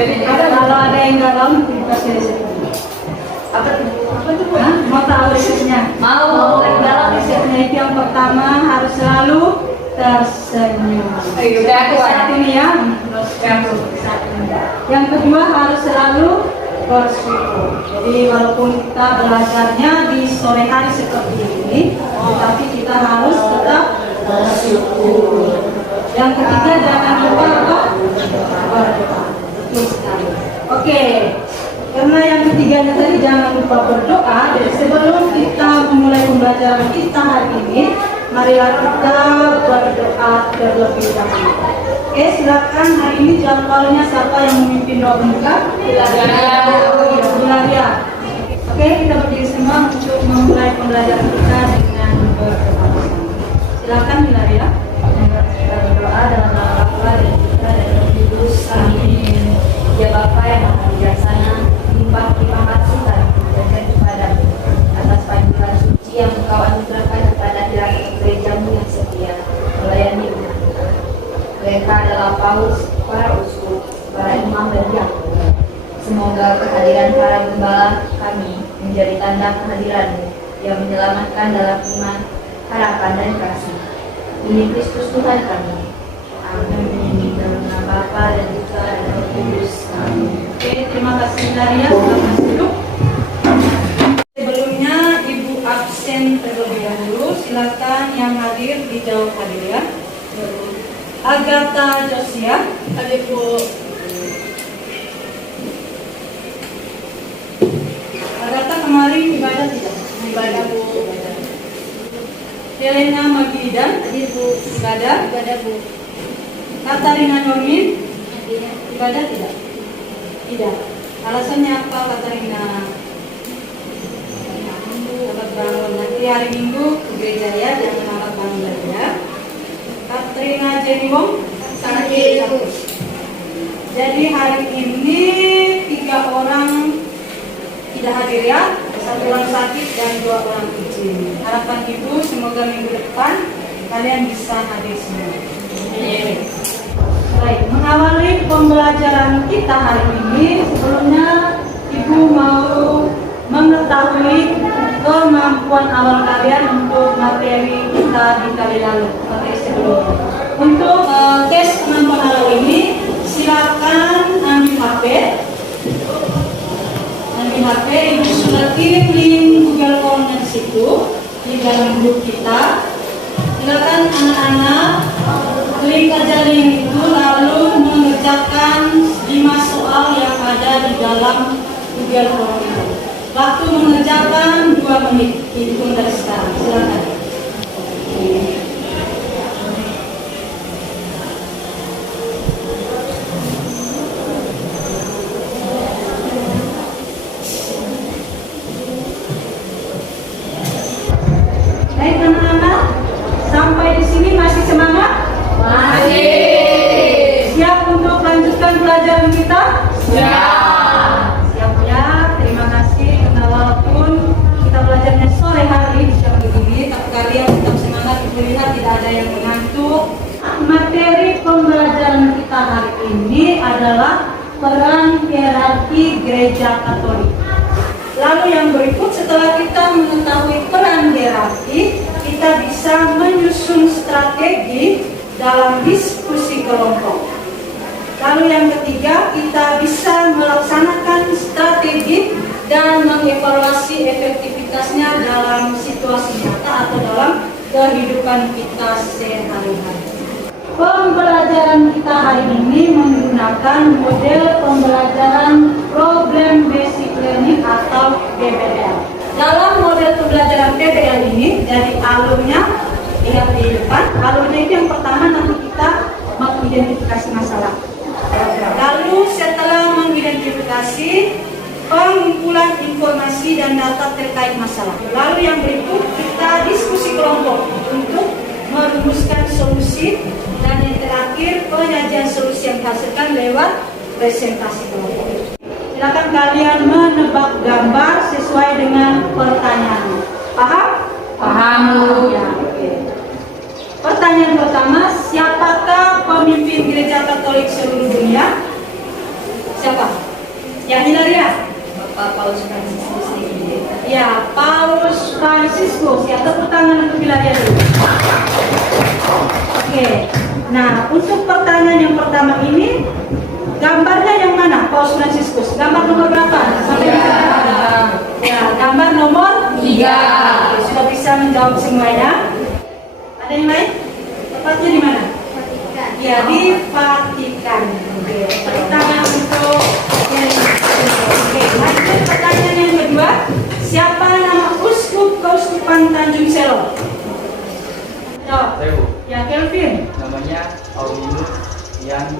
Kalau ada yang galau, dikasih riset. Apa tuh? Mau tahu risetnya? Mau. Dalam risetnya itu yang pertama harus selalu tersenyum. Udah aku Saat ini ya. Saat ini. Yang kedua harus selalu bersyukur. Jadi walaupun kita belajarnya di sore hari seperti ini, tetapi kita harus tetap bersyukur. Yang ketiga jangan lupa apa? Berdoa. Betul sekali. Oke. Karena yang ketiganya tadi jangan lupa berdoa. Jadi sebelum kita memulai pembelajaran kita hari ini, marilah kita berdoa terlebih dahulu. Oke, silakan hari ini jadwalnya siapa yang memimpin doa pembuka? Hilaria. Oke, kita berdiri semua untuk memulai pembelajaran kita dengan berdoa. Silakan Hilaria. Berdoa dalam nama Bapa dan Putra dan Roh Kudus. Amin. Ya Bapa yang Maha Bijaksana, terima kasih kami menjadikan kepadamu atas panggilan suci yang Engkau anugerahkan kepada gerejamu yang setia melayani umat. Mereka adalah Paulus, para uskup, para imam dan diakon. Semoga kehadiran para gembala kami menjadi tanda kehadiranmu yang menyelamatkan dalam iman, harapan dan kasih. Demi Kristus Tuhan kami. Amin. Dalam nama Bapa dan Putra dan Roh Kudus. Amin. Oke, terima kasih Hilaria. Selamat duduk. Sebelumnya Ibu absen terlebih dahulu. Silakan yang hadir dijawab hadir ya. Agatha Josia. Hadir Bu. Agatha kemarin ibadah tidak? Ibadah Bu. Helena Magidan. Hadir Bu. Ibadah Bu. Katarina Normin. Ibadah tidak? Tidak. Alasannya apa Katarina? Lambat bangun. Nanti hari Minggu ke gereja ya, jangan lambat bangun lagi ya. Katrina Jenny Wong sakit. Jadi hari ini 3 orang tidak hadir ya, 1 orang sakit dan 2 orang izin. Harapan Ibu semoga minggu depan kalian bisa hadir semua. Baik, mengawali pembelajaran kita hari ini, sebelumnya Ibu mau mengetahui kemampuan awal kalian untuk materi kita di kali lalu, materi sebelumnya. Untuk tes kemampuan awal ini, silakan ambil HP. Ibu sudah kirim link Google Form-nya di situ, di dalam grup kita. Silakan anak-anak klik aja link itu lalu mengerjakan 5 soal yang ada di dalam Google Form itu. Waktu mengerjakan 2 menit, hitung dari sekarang. Silakan. Baik anak-anak, sampai di sini masih semangat? Masih. Siap untuk lanjutkan pelajaran kita? Siap. Siap ya, terima kasih. Karena walaupun kita belajarnya sore hari di jam begini, tapi kalian tetap semangat. Terlihat tidak ada yang mengantuk. Materi pembelajaran kita hari ini adalah peran hierarki gereja Katolik. Lalu yang berikut, setelah kita mengetahui peran hierarki, kita bisa menyusun strategi dalam diskusi kelompok. Lalu yang ketiga, kita bisa melaksanakan strategi dan mengevaluasi efektivitasnya dalam situasi nyata atau dalam kehidupan kita sehari-hari. Pembelajaran kita hari ini menggunakan model pembelajaran Problem Basic Learning atau PBL. Dalam model pembelajaran PBL ini, dari alurnya, lihat di depan, alurnya itu yang pertama nanti kita mengidentifikasi masalah. Lalu setelah mengidentifikasi, pengumpulan informasi dan data terkait masalah. Lalu yang berikut, kita diskusi kelompok untuk merumuskan solusi, dan yang terakhir penyajian solusi yang dihasilkan lewat presentasi kelompok. Silakan kalian menebak gambar sesuai dengan pertanyaan. Paham? Paham. Ya, oke. Pertanyaan pertama, siapakah pemimpin gereja Katolik seluruh dunia? Siapa Ya, Hilaria. Bapak Paulus Fransiskus DGD. Ya, Paulus Fransiskus. Ya, tepuk tangan untuk Hilaria dulu. Oke. Nah, untuk pertanyaan yang pertama ini, gambarnya yang mana? Paulus Fransiskus. Gambar nomor berapa? Sampai bisa. Ya, gambar nomor 3. Sudah bisa menjawab semuanya. Ada yang lain? Tepatnya di mana? Ya, di Vatikan. Oke, tepuk tangan untuk Oke, lanjut pertanyaan yang kedua. Siapa nama uskup keuskupan Tanjung Selo? Jawab. Saya Bu, Ya, Kelvin. namanya Paulinus yang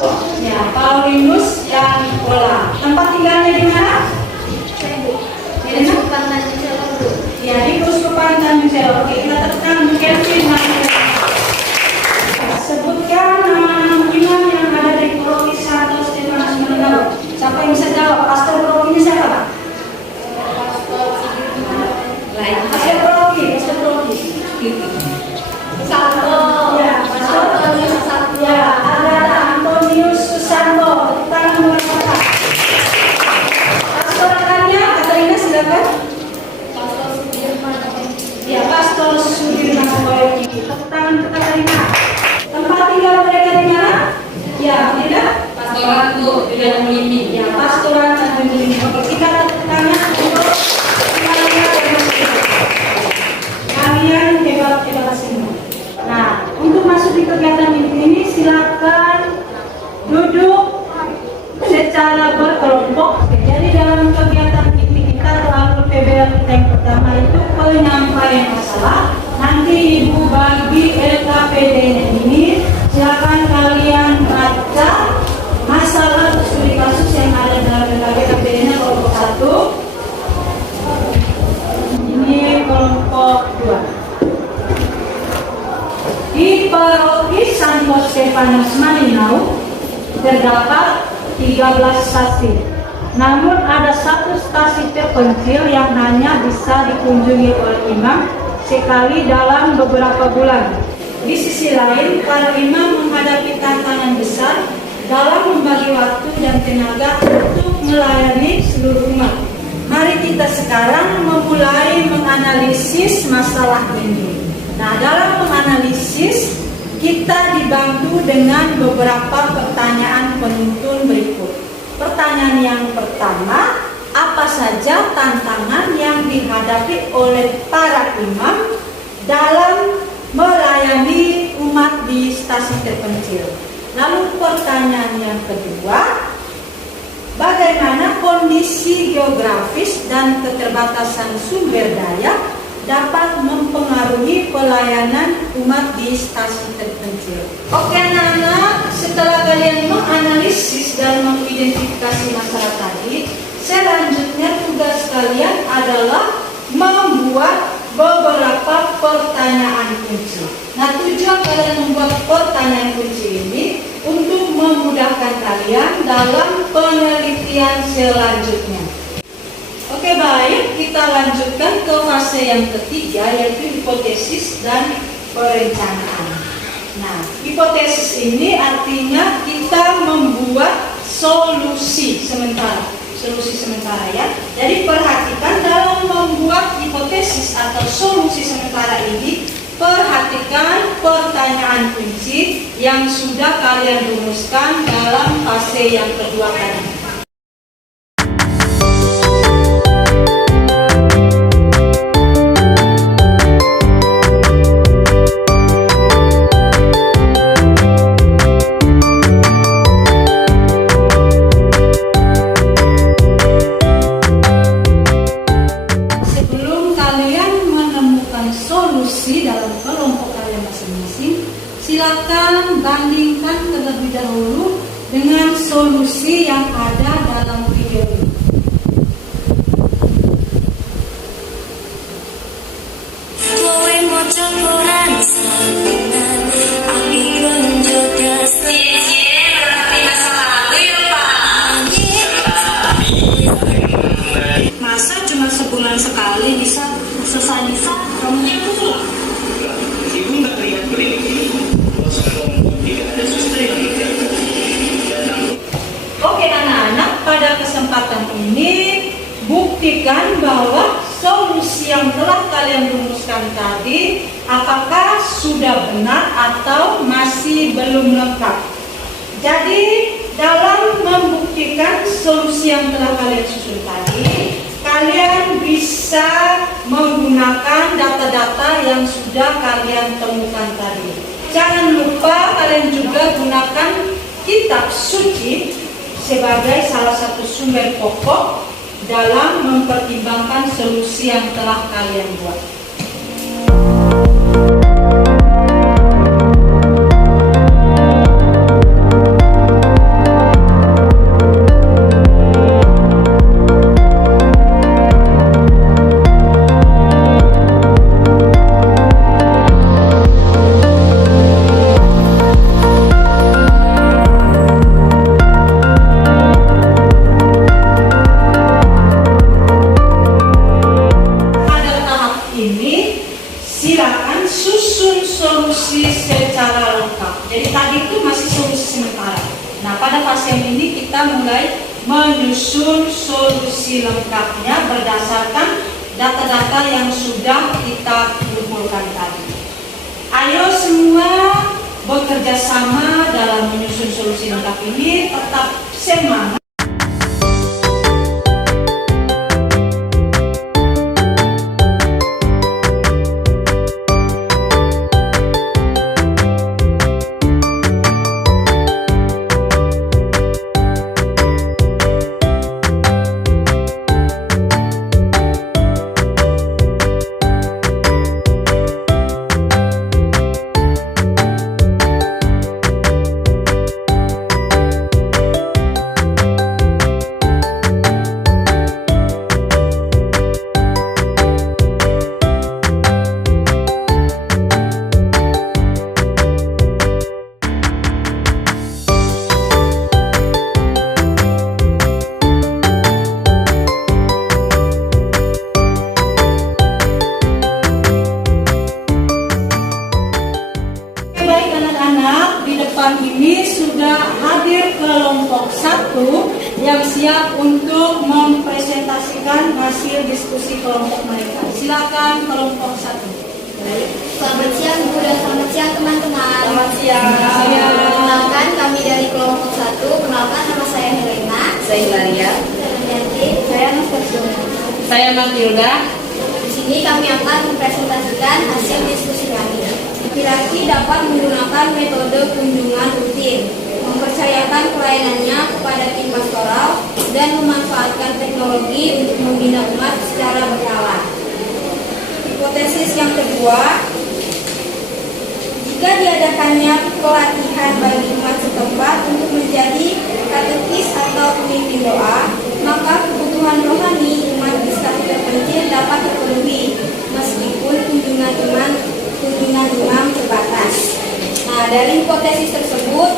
Ola. Ya, Paulinus yang Ola. Tempat tinggalnya di mana? Di Keuskupan Tanjung Selo, Bu. Ya, di Keuskupan Tanjung Selo. Oke, kita tekan Kelvin. Sebutkan nama-nama imam yang ada di Paroki Santo Stefanus Manunggal. Siapa yang bisa jawab? Pastor parokinya siapa? Pastor paroki. Santo. Ya, Pastor. Antonius Santo. Ya, ada Antonius Susanto. Tepuk tangan buat Bapak. Pastor rekannya, Katarina silakan. Pastor Sudirman. Ya, Pastor Sudirman Boyoki. Tepuk tangan untuk Katarina. Tempat tinggal mereka di mana? Ya, tidak? Pastoran, Bu. Di dalam ini. Ya, Pastoran Tanjung Lini. Oke, kita tepuk tangan untuk kalian hebat semua. Nah, untuk masuk di kegiatan ini silakan duduk secara berkelompok. Oke, jadi dalam kegiatan ini kita selalu PBL kita yang pertama itu penyampaian masalah. Nanti Ibu bagi LKPD ini, silakan kalian baca masalah studi kasus yang ada dalam LKPD-nya kelompok 1. Ini kelompok 2. Di Paroki Santo Stefanus Malinau terdapat 13 stasi. Namun ada satu stasi terpencil yang hanya bisa dikunjungi oleh imam sekali dalam beberapa bulan. Di sisi lain, para imam menghadapi tantangan besar dalam membagi waktu dan tenaga untuk melayani seluruh umat. Mari kita sekarang memulai menganalisis masalah ini. Nah, dalam menganalisis kita dibantu dengan beberapa pertanyaan penuntun berikut. Pertanyaan yang pertama, apa saja tantangan yang dihadapi oleh para imam dalam melayani umat di stasi terpencil? Lalu pertanyaan yang kedua, bagaimana kondisi geografis dan keterbatasan sumber daya dapat mempengaruhi pelayanan umat di stasi terpencil? Oke anak-anak, setelah kalian menganalisis dan mengidentifikasi masalah tadi, selanjutnya tugas kalian adalah membuat beberapa pertanyaan kunci. Nah, tujuan kalian membuat pertanyaan kunci ini untuk memudahkan kalian dalam penelitian selanjutnya. Oke, baik, kita lanjutkan ke fase yang ketiga, yaitu hipotesis dan perencanaan. Nah, hipotesis ini artinya kita membuat solusi sementara ya. Jadi perhatikan dalam membuat hipotesis atau solusi sementara ini, perhatikan pertanyaan kunci yang sudah kalian rumuskan dalam fase yang kedua tadi. Silakan bandingkan terlebih dahulu dengan solusi yang ada dalam video ini. Masa cuma sebulan sekali bisa selesai kamu itu lah. Ibu nggak lihat klinik ini, bos tidak ada suster yang datang. Oke anak-anak. pada kesempatan ini buktikan bahwa solusi yang telah kalian rumuskan tadi apakah sudah benar atau masih belum lengkap. Jadi dalam membuktikan solusi yang telah kalian susun tadi, kalian bisa menggunakan data-data yang sudah kalian temukan tadi. Jangan lupa kalian juga gunakan kitab suci sebagai salah satu sumber pokok dalam mempertimbangkan solusi yang telah kalian buat. Silakan susun solusi secara lengkap. Jadi tadi itu masih solusi sementara. Nah, pada fase ini kita mulai menyusun solusi lengkapnya berdasarkan data-data yang sudah kita kumpulkan tadi. Ayo semua bekerja sama dalam menyusun solusi lengkap ini, tetap semangat. Ini sudah hadir kelompok 1 yang siap untuk mempresentasikan hasil diskusi kelompok mereka. Silakan kelompok 1. Selamat siang Bu dan selamat siang teman-teman. Selamat siang. Perkenalkan kami dari kelompok 1. Perkenalkan nama saya Helena. Saya Hilaria. Saya Yanti. Saya Anastasia. Saya Matilda. Di sini kami akan mempresentasikan hasil diskusi kami. Laki-laki dapat menggunakan metode kunjungan rutin, mempercayakan pelayanannya kepada tim pastoral, dan memanfaatkan teknologi untuk membina umat secara berkala. Hipotesis yang kedua, jika diadakannya pelatihan bagi umat setempat untuk menjadi katekis atau pemimpin doa, maka kebutuhan rohani umat di skala terpencil dapat terpenuhi meskipun kunjungan imam terbatas. Nah, dari hipotesis tersebut,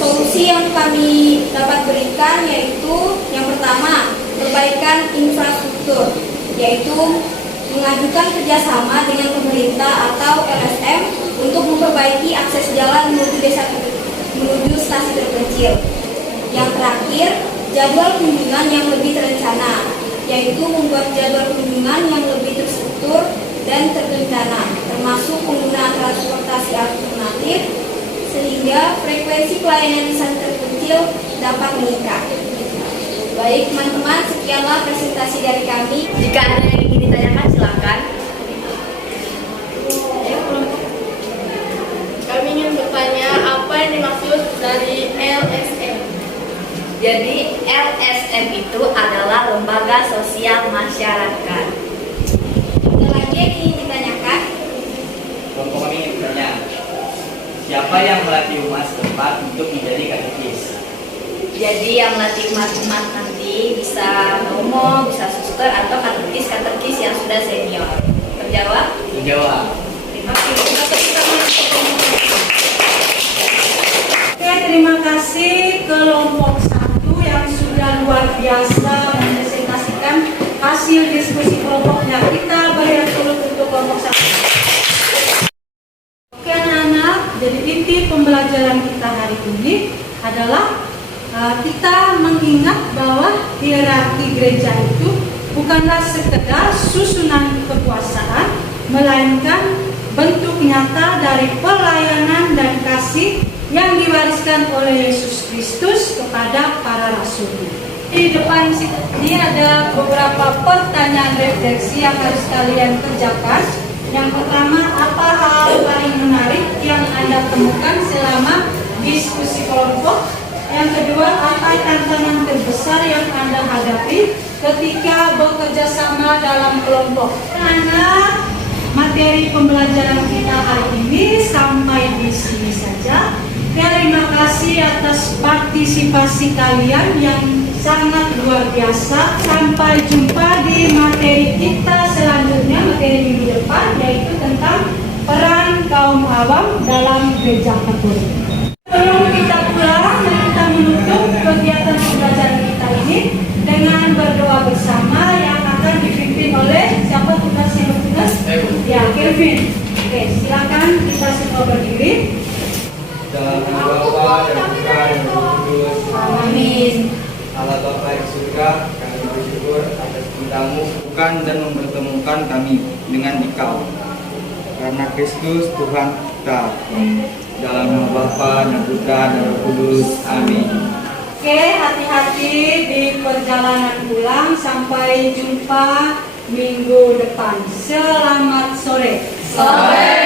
solusi yang kami dapat berikan yaitu yang pertama, perbaikan infrastruktur, yaitu mengajukan kerjasama dengan pemerintah atau LSM untuk memperbaiki akses jalan menuju stasi terpencil. Yang terakhir, jadwal kunjungan yang lebih terencana, yaitu membuat jadwal kunjungan yang lebih terstruktur dan terrencana, termasuk penggunaan transportasi alternatif sehingga frekuensi pelayanan di stasi terpencil dapat meningkat. Baik teman-teman, sekianlah presentasi dari kami. Jika ada yang ingin ditanyakan, silakan. Kami ingin bertanya apa yang dimaksud dari LSM. Jadi LSM itu adalah lembaga sosial masyarakat. Ada lagi yang ingin ditanyakan? Kelompok kami ingin bertanya, siapa yang melatih umat setempat untuk menjadi katekis? Jadi yang melatih umat nanti bisa romo, bisa suster, atau katekis yang sudah senior. Terjawab? Terjawab. Terima kasih. Oke, terima kasih kelompok 1 yang sudah luar biasa mempresentasikan hasil diskusi kelompoknya. Kita beri dulu untuk kelompok 1. Oke anak-anak, jadi inti pembelajaran kita hari ini adalah kita mengingat bahwa hierarki gereja itu bukanlah sekedar susunan kekuasaan, melainkan bentuk nyata dari pelayanan dan kasih yang diwariskan oleh Yesus Kristus kepada para rasul. Di depan sini ada beberapa pertanyaan refleksi yang harus kalian kerjakan. Yang pertama, apa hal paling menarik yang Anda temukan selama diskusi kelompok? Yang kedua, apa tantangan terbesar yang Anda hadapi ketika bekerja sama dalam kelompok? Anak, materi pembelajaran kita hari ini sampai di sini saja. Terima kasih atas partisipasi kalian yang sangat luar biasa. Sampai jumpa di materi kita selanjutnya, materi minggu depan, yaitu tentang peran kaum awam dalam gereja Katolik. Sebelum kita pulang, kita menutup kegiatan pembelajaran kita ini dengan berdoa bersama yang akan dipimpin oleh siapa tugasnya? Ya, Kevin. Oke, silakan kita semua berdiri. Dalam nama Bapa dan Putra dan Roh Kudus. Amin. Allah Bapa di surga, kami bersyukur atas cintamu bukan dan mempertemukan kami dengan Dikau. Karena Kristus Tuhan kita. Dalam nama Bapa dan Putra dan Roh Kudus. Amin. Oke, hati-hati di perjalanan pulang. Sampai jumpa minggu depan. Selamat sore. Sore.